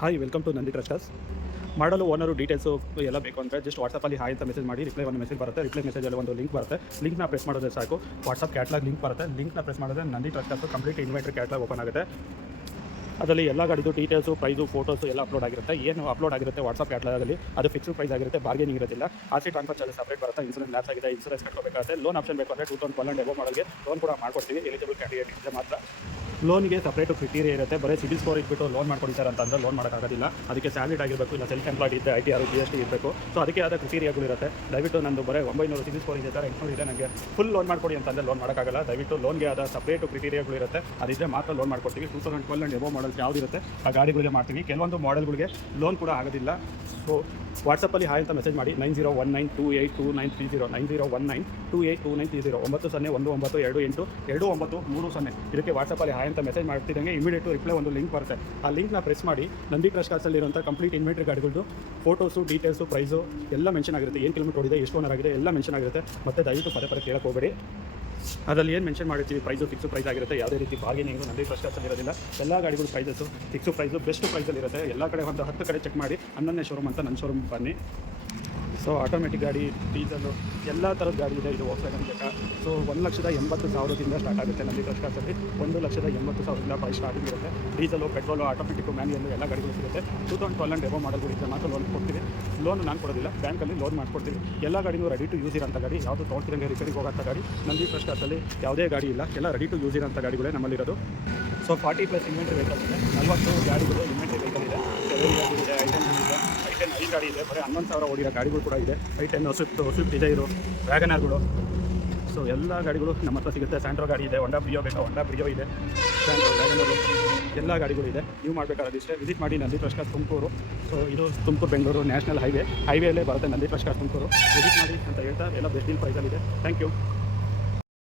Hi welcome to Nandi ಟ್ರಸ್ಟರ್ಸ್. ಮಾಡಲು owner details ಎಲ್ಲ ಬೇಕು ಅಂದರೆ ಜಸ್ಟ್ ವಾಟ್ಸಪ್ಪಲ್ಲಿ ಹಾಯ್ ಅಂತ ಮೆಸೇಜ್ ಮಾಡಿ ರಿಪ್ಲೈ ಒಂದು ಮೆಸೇಜ್ ಬರುತ್ತೆ. ರಿಪ್ಲೈ ಮೆಸೇಜಲ್ಲಿ ಒಂದು ಲಿಂಕ್ ಬರುತ್ತೆ. ಲಿಂಕ್ನ ಪ್ರೆಸ್ ಮಾಡೋದೇ ಸಾಕು. ವಾಟ್ಸಪ್ ಕ್ಯಾಟ್ಲಾಗ್ ಲಿಂಕ್ ಬರುತ್ತೆ. ಲಿಂಕ್ನ ಪ್ರೆಸ್ ಮಾಡಿದ್ರೆ ನಂದಿ ಟ್ರಸ್ಟರ್ಸು ಕಂಪ್ಲೀಟ್ ಇನ್ವೈಟರ್ ಕ್ಯಾಟ್ಲಾಗ್ ಓಪನ್ ಆಗುತ್ತೆ. ಅದರಲ್ಲಿ ಎಲ್ಲ ಗಾಡಿದು ಡೀಟೇಲ್ಸು, ಪ್ರೈಸು, ಫೋಟೋಸು ಎಲ್ಲ ಅಪ್ಲೋಡ್ ಆಗಿರುತ್ತೆ. ಏನು ಅಪ್ಲೋಡ್ ಆಗಿರುತ್ತೆ ವಾಟ್ಸಪ್ ಕ್ಯಾಟ್ಲಾಗಲ್ಲಿ ಅದು ಫಿಕ್ಸ್ಡ್ ಪ್ರೈಸ್ ಆಗಿರುತ್ತೆ, ಬಾರ್ಗೇನಿಂಗ್ ಇರೋದಿಲ್ಲ. ಆರ್.ಸಿ ಟ್ರಾನ್ಸ್ಫರ್ ಚಾರ್ಜಸ್ ಸಪ್ರೇಟ್ ಬರುತ್ತೆ. ಇನ್ಸೂರೆನ್ಸ್ ಲ್ಯಾಪ್ಸ್ ಆಗಿದೆ, ಇನ್ಸೂರೆನ್ಸ್ ಕಟ್ಟಬೇಕಾಗುತ್ತೆ. ಲೋನ್ ಆಪ್ಷನ್ ಬೇಕು ಅಂದರೆ 2012 ಎಬೋ ಮಾಡಲ್ಗೆ ಲೋನ್ ಕೂಡ ಮಾಡ್ಕೊಡ್ತೀವಿ. ಎಲಿಜಿಬಲ್ ಕ್ಯಾಂಡಿಡೇಟ್ ಇದ್ದರೆ ಮಾತ್ರ. ಲೋನ್ಗೆ ಸಪ್ರೇಟು ಕ್ರಿಟೀರಿಯಾ ಇರುತ್ತೆ. ಬರೀ ಸಿಬಿಲ್ ಸ್ಕೋರ್ ಇಟ್ಬಿಟ್ಟು ಲೋನ್ ಮಾಡ್ಕೊಡಿ ಸರ್ ಅಂತಂದರೆ ಲೋನ್ ಮಾಡೋಕ್ಕಾಗೋದಿಲ್ಲ. ಅದಕ್ಕೆ ಸ್ಯಾಲರಿಡ್ ಆಗಿರಬೇಕು, ಇಲ್ಲ ಸೆಲ್ಫ್ ಎಂಪ್ಲಾಯ್ಡ್ ಇದೆ, ITR GST ಇರಬೇಕು. ಸೊ ಅದಕ್ಕೆ ಆದ ಕ್ರಿಟೀರಿಯಾಗಳು ಇರುತ್ತೆ. ದಯವಿಟ್ಟು ನಂದು ಬರೀ 900 ಸಿಬಿಲ್ ಸ್ಕೋರ್ ಇದೆ ಸರ್, 800 ಇದೆ, ನನಗೆ ಫುಲ್ ಲೋನ್ ಮಾಡ್ಕೊಡಿ ಅಂತಂದರೆ ಲೋನ್ ಮಾಡೋಕ್ಕಾಗಲ್ಲ. ದಯವಿಟ್ಟು ಲೋನ್ಗೆ ಆದ ಸಪ್ರೇಟು ಕ್ರಿಟೀರಿಯಾಗಳು ಇರುತ್ತೆ. ಅದಿದ್ದರೆ ಮಾತ್ರ ಲೋನ್ ಮಾಡ್ಕೊಡ್ತೀವಿ. 2012 ಎಬೋ ಮಾಡಲ್ ಯಾವುದಿರುತ್ತೆ ಆ ಗಾಡಿಗಳಿಗೆ ಮಾಡ್ತೀವಿ. ಕೆಲವೊಂದು ಮಾಡೆಲ್ಗಳಿಗೆ ಲೋನ್ ಕೂಡ ಆಗೋದಿಲ್ಲ. ಸೊ ವಾಟ್ಸಪ್ಪಲ್ಲಿ ಹಾಯ್ ಅಂತ ಮೆಸೇಜ್ ಮಾಡಿ 9019282930 9019282930 9019282930. ಇದಕ್ಕೆ ವಾಟ್ಸಪ್ಪಲ್ಲಿ ಹಾಯ್ ಅಂತ ಮೆಸೇಜ್ ಮಾಡ್ತಿದ್ದಂಗೆ ಇಮಿಡಿಯೇಟ್ ರಿಪ್ಲೈ ಒಂದು ಲಿಂಕ್ ಬರುತ್ತೆ. ಆ ಲಿಂಕ್ನ ಪ್ರೆಸ್ ಮಾಡಿ ನಂದಿ ಕ್ರಶ್ ಕಾರ್ಸಲ್ಲಿರುವಂಥ ಕಂಪ್ಲೀಟ್ ಇನ್ವೆಂಟ್ರಿ ಗಾಡಿಗಳದ್ದು ಫೋಟೋಸು, ಡೀಟೇಲ್ಸು, ಪ್ರೈಸು ಎಲ್ಲ ಮೆನ್ಷನ್ ಆಗಿರುತ್ತೆ. ಏನು ಕಿಲೋಮೀಟರ್ ಓಡಿದೆ, ಎಷ್ಟು ಓನರ್ ಆಗಿದೆ ಎಲ್ಲ ಮೆನ್ಷನ್ ಆಗಿರುತ್ತೆ. ಮತ್ತು ದಯವಿಟ್ಟು ಪದೇ ಕೇಳಕ್ಕೆ ಹೋಗಬೇಡಿ. ಅದರಲ್ಲಿ ಏನು ಮೆನ್ಷನ್ ಮಾಡಿರ್ತೀವಿ ಪ್ರೈಸು ಫಿಕ್ಸು ಪ್ರೈಸ್ ಆಗಿರುತ್ತೆ. ಯಾವುದೇ ರೀತಿ ಬಾರ್ಗೇನಿಂಗು ನಂದಿ ಕ್ರಶ್ ಕಾರ್ಸಲ್ಲಿ ಇರೋದಿಲ್ಲ. ಎಲ್ಲ ಗಾಡಿಗಳು ಪ್ರೈಸಸ್ಸು ಫಿಕ್ಸು ಪ್ರೈಸು ಬೆಸ್ಟ್ ಪ್ರೈಸಲ್ಲಿರುತ್ತೆ. ಎಲ್ಲ ಕಡೆ ಒಂದು 10 ಕಡೆ ಚೆಕ್ ಮಾಡಿ 11ನೇ ಶೋರೂಮ್ ಅಂತ ನನ್ನ ಶೋರೂಮ್ ಬನ್ನಿ. ಸೊ ಆಟೋಮೆಟಿಕ್ ಗಾಡಿ, ಡೀಸೆಲ್ಲು ಎಲ್ಲ ಥರದ ಗಾಡಿ ಇದೆ. ಇದು ವೋಕ್ಸ್ವ್ಯಾಗನ್ ಬೇಕಾ. ಸೊ 1,80,000ದಿಂದ ಸ್ಟಾರ್ಟ್ ಆಗುತ್ತೆ ನಂದಿ ಕ್ರಶ್ ಕಾರ್ಸಲ್ಲಿ. 1,80,000ದಿಂದ ಪ್ರೈಸ್ ಸ್ಟಾರ್ಟಿಂಗ್ ಇರುತ್ತೆ. ಡೀಸೆಲು, ಪೆಟ್ರೋಲು, ಆಟೋಮೆಟಿಕ್ಕು, ಮ್ಯಾನ್ಯಲ್ಲು ಎಲ್ಲ ಗಾಡಿಗಳು ಸಿಗುತ್ತೆ. 2012 ಎಬೋ ಮಾಡಲ್ಗಳು ಇದ್ದರೆ ಮಾತ್ರ ಲೋನ್ ಕೊಡ್ತೀವಿ. ಲೋನ್ ನಾನು ಕೊಡೋದಿಲ್ಲ, ಬ್ಯಾಂಕಲ್ಲಿ ಲೋನ್ ಮಾಡ್ಕೊಡ್ತೀವಿ. ಎಲ್ಲ ಗಾಡಿನೂ ರೆಡಿ ಟು ಯೂಸ್ ಇರೋಂಥ ಗಾಡಿ, ಯಾವುದು ತೊಗೊಳ್ತಿರಂಗೆ ರಿಪೇರಿಗೆ ಹೋಗೋಂಥ ಗಾಡಿ ನಂದಿ ಕ್ರಶ್ ಕಾರ್ಸಲ್ಲಿ ಯಾವುದೇ ಗಾಡಿ ಇಲ್ಲ. ಎಲ್ಲ ರೆಡಿ ಟು ಯೂಸ್ ಇರೋಂಥ ಗಾಡಿಗಳೇ ನಮ್ಮಲ್ಲಿರೋದು. ಸೊ 40+ ಇನ್ವೆಂಟ್ರಿ ವೆಹಿಕಲ್ ಇದೆ. 40 ಗಾಡಿಗಳು ಇನ್ವೆಂಟ್ರಿ ವೆಹಿಕಲ್ ಇದೆ. ಇದೆ, i10 5 ಗಾಡಿ ಇದೆ. ಬರೀ 11,000 ಓಡಿರೋ ಗಾಡಿಗಳು ಕೂಡ ಇದೆ. i10, Swift Dzire, ವ್ಯಾಗನರ್ಗಳು. ಸೊ ಎಲ್ಲ ಗಾಡಿಗಳು ನಮ್ಮ ಹತ್ರ ಸಿಗುತ್ತೆ. ಸ್ಯಾಂಟ್ರೋ ಗಾಡಿ ಇದೆ, ಹೊಂಡಾ ಬ್ರಿಯೋ ಬೇಕಾ ಹೊಂಡಾ ಬ್ರಿಯೋ ಇದೆ, ಸ್ಯಾಂಟ್ರೋ, ವ್ಯಾಗನರು ಎಲ್ಲ ಗಾಡಿಗಳು ಇದೆ. ನೀವು ಮಾಡಬೇಕಾದ್ರೆ ವಿಸಿಟ್ ಮಾಡಿ Nandi crush cars Tumakuru. So ಇದು ತುಮಕೂರು ಬೆಂಗಳೂರು ನ್ಯಾಷನಲ್ ಹೈವೇಯಲ್ಲೇ ಬರುತ್ತೆ Nandi crush cars Tumakuru. Visit ಮಾಡಿ ಅಂತ ಹೇಳ್ತಾ ಎಲ್ಲ ಬೆಸ್ಟ್ ಡೀಲ್ ಪ್ರೈಸಲ್ಲಿದೆ. Thank you.